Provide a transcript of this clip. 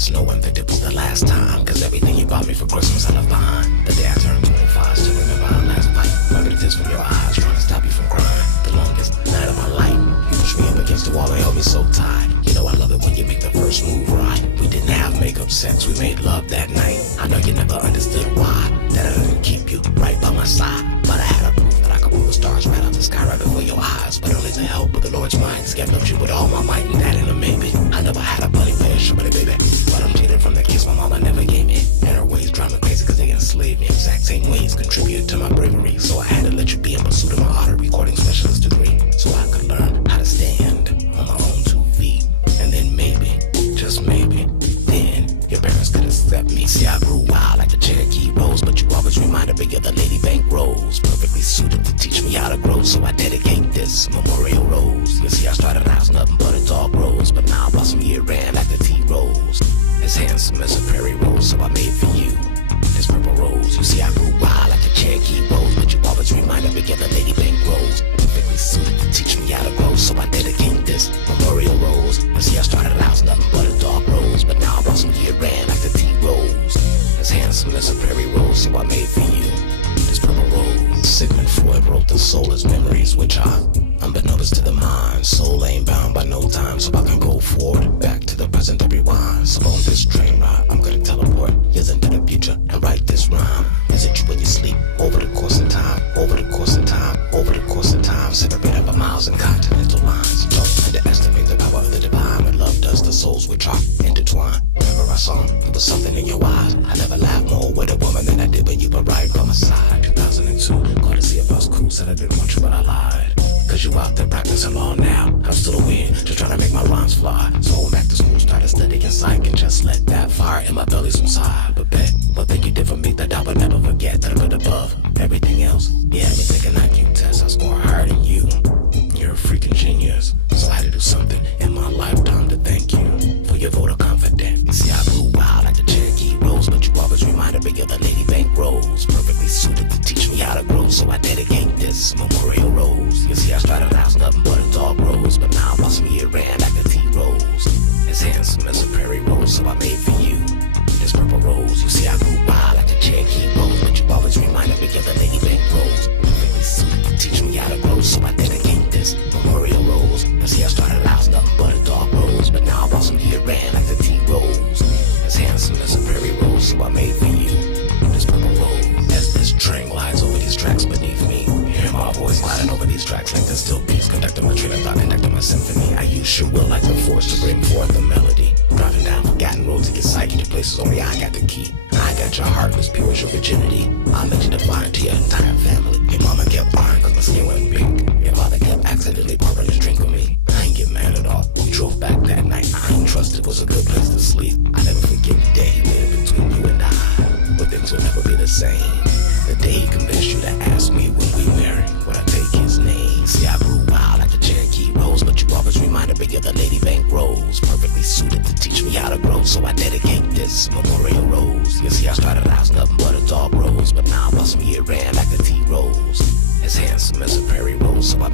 Jealous knowing that it was the last time, cause everything you bought me for Christmas I left behind. The day I turned 25, still remember our last fight. Rubbing the tears from your eyes, trying to stop you from crying. The longest night of my life, you pushed me up against the wall and held me so tight. You know I love it when you make the first move right. We didn't have makeup sex, we made love that night. I know you never understood why, that I didn't keep you right by my side. But I had a proof that I could pull the stars right out the sky right before your eyes. But only to help with the Lord's mind, cause God loved you with all my might, and that ain't a maybe. I never had a buddy wish, but baby, but I'm jaded from the kiss my mama never gave me. And her ways drive me crazy cause they enslaved me. Exact same ways contributed to my bravery. So I had to let you be in pursuit of my auto recording specialist degree, so I could learn how to stand on my own 2 feet. And then maybe, just maybe, then your parents could accept me. See, I grew wild like the Cherokee Rose, but you always reminded me of the Lady Bank Rose. Perfectly suited to teach me how to grow, so I dedicate this memorial rose. You see, I started out as nothing but a dog rose, but now I blossom year-round like the tea rose. As handsome as a prairie rose, so I made for you this purple rose. You see, I grew wild like the Cherokee Rose, but you always reminded me of the Lady Bank Rose. Perfectly suited to teach me how to grow, so I dedicate this memorial rose. You see, I started out as nothing but a dog rose, but now I blossom year-round like the tea rose. As handsome as a prairie rose, so I made for you this purple rose. Sigmund Freud wrote the soul as memories, which are unbeknownst to the mind. Soul ain't bound by no time, so I can go forward, back to the present and rewind. So on this train ride, I'm gonna teleport years into the future and write this rhyme. Visit you when you sleep, over the course of time, over the course of time, over the course of time. Separated by miles and continental lines. Don't underestimate the power of the divine. What love does to souls which are intertwined. Remember I saw it was something in your eyes. I never laughed more with a woman than I did when you were right by my side. 2002, called to see if I was cool, said I didn't want you but I lied. Cause you out there practicing law now. I'm still a win, just trying to make my rhymes fly. So I went back to school, started studying psych, and just let that fire in my belly subside. But bet, one thing you did for me that I would never forget, that I put above everything else. Yeah, me taking an IQ test, I score higher than you. You're a freaking genius, so I had to do something in my lifetime to thank you for your vote of confidence. You see, I grew wild like the Cherokee Rose, but you always reminded me of the Lady Bank Rose. Perfectly suited to teach me how to grow, so I dedicate this memorial rose. You see, I started out as nothing but a dog rose, but now I blossom year-round like the tea rose. As handsome as a prairie rose, so I made for you this purple rose. You see, I grew wild like the Cherokee Rose, but you always reminded me of the Lady Bank Rose. Perfectly suited to teach me how to grow, so I dedicate this memorial rose. You see, I started out as nothing but a dog rose, but now I blossom year-round like the tea rose. As handsome as a prairie rose, so I made for you this purple rose. As this train glides over these tracks beneath me, hear my voice gliding over these tracks like the still beats, conducting my train of thought, conducting my symphony. I use your will like the force to bring forth a melody. Driving down forgotten roads to get psychic to places only I got the key. I got your heart as pure as your virginity. I'll let you define to your entire family. Your mama kept crying cause my skin went pink. Your father kept accidentally pouring his drink with me. I ain't get mad at all. We drove back that night. I ain't trusted was a good place to sleep. I never forget the day he made between you and I. But things will never be the same. The day he convinced you to ask me when we marry, would I take his name? See, I grew wild like the Cherokee Rose, but you always reminded me of the Lady Bank Rose. Perfectly suited to teach me how to grow, so I dedicate this memorial rose. You see, I started out as nothing but a dog rose, but now I blossom year-round like the tea rose. As handsome as a prairie rose, so I